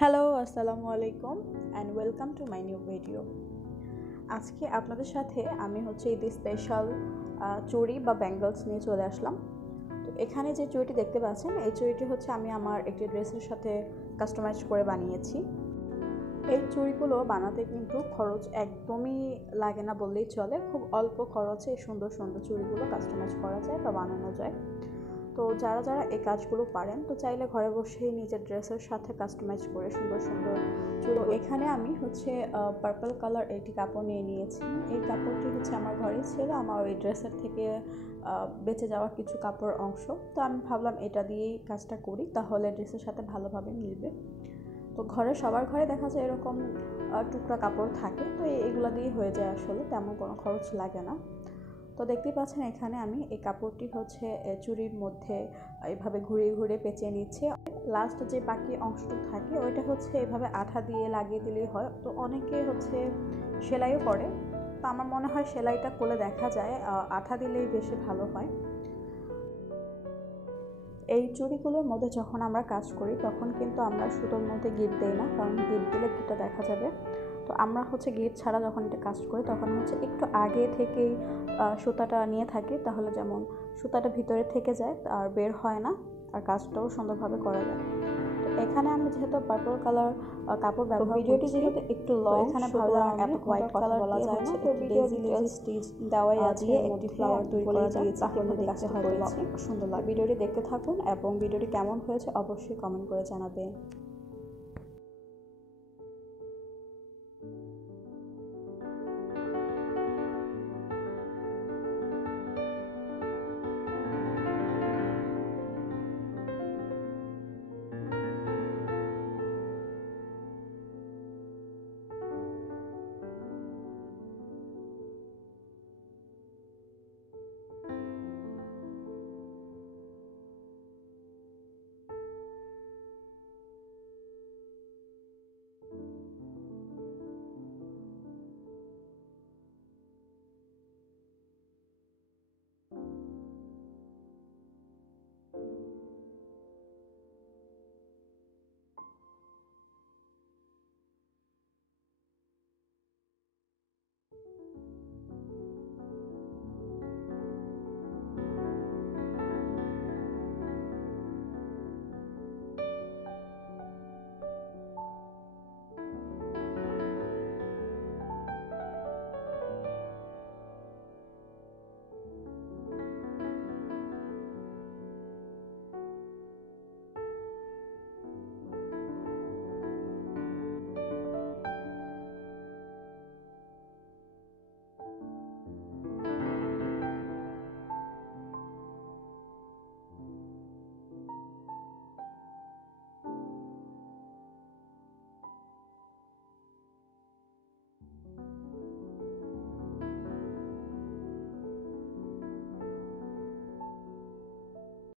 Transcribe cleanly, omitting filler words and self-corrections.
Hello, আসসালামু আলাইকুম and welcome to my new video. আজকে আপনাদের সাথে আমি ঈদের স্পেশাল চুড়ি বা ব্যাঙ্গলস নিয়ে চলে আসলাম। তো এখানে যে চুড়িটি দেখতে পাচ্ছেন, এই চুড়িটি আমি আমার একটি ড্রেসের সাথে কাস্টমাইজ করে বানিয়েছি। এই চুড়িগুলো বানাতে কিন্তু খরচ একদমই লাগে না বললেই চলে। খুব অল্প খরচে এই সুন্দর সুন্দর চুড়িগুলো কাস্টমাইজ করা যায় বা বানানো যায়। তো যারা এই কাজগুলো পারেন, তো চাইলে ঘরে বসেই নিজের ড্রেসের সাথে কাস্টমাইজ করে সুন্দর সুন্দর চুড়ি। এখানে আমি পার্পল কালার একটি কাপড় নিয়ে নিয়েছি। এই কাপড়টি আমার ঘরেই ছিল, আমার ওই ড্রেসের থেকে বেঁচে যাওয়া কিছু কাপড় অংশ। তো আমি ভাবলাম এটা দিয়েই কাজটা করি, তাহলে ড্রেসের সাথে ভালোভাবে মিলবে। তো সবার ঘরে দেখা যায় এরকম টুকরা কাপড় থাকে, তো এগুলো দিয়ে হয়ে যায়, আসলে তেমন কোনো খরচ লাগে না। তো দেখতেই পাচ্ছেন এখানে আমি এই কাপড়টি চুড়ির মধ্যে এভাবে ঘুরিয়ে ঘুরিয়ে পেঁচিয়ে নিচ্ছে। লাস্ট যে বাকি অংশটুকু থাকে ওইটা এভাবে আঠা দিয়ে লাগিয়ে দিলেই হয়। তো অনেকে সেলাইও করে, তো আমার মনে হয় সেলাইটা করলে দেখা যায় আঠা দিলেই বেশি ভালো হয়। এই চুড়িগুলোর মধ্যে যখন আমরা কাজ করি তখন কিন্তু আমরা সুতোর মধ্যে গিট দিই না, কারণ গিট দিলে গিটটা দেখা যাবে। তো আমরা গিট ছাড়া যখন এটা কাজ করি তখন একটু আগে থেকেই সুতাটা নিয়ে থাকি, তাহলে যেমন সুতাটা ভিতরে থেকে যায় আর বের হয় না, আর কাজটাও সুন্দরভাবে করা যায়। তো এখানে আমি যেহেতু পার্পল কালার কাপড় ব্যবহার ভিডিওটি করছি, যেহেতু একটু লং, এখানে ভাবলাম এত হোয়াইট কালার বলা যায় না, তো ভিডিওতে স্টিচ দেওয়াই আছে, একটি ফ্লাওয়ার তৈরি করা যায়, তাহলে দেখতে হয়তো সুন্দর লাগে। ভিডিওটি দেখতে থাকুন এবং ভিডিওটি কেমন হয়েছে অবশ্যই কমেন্ট করে জানাবেন।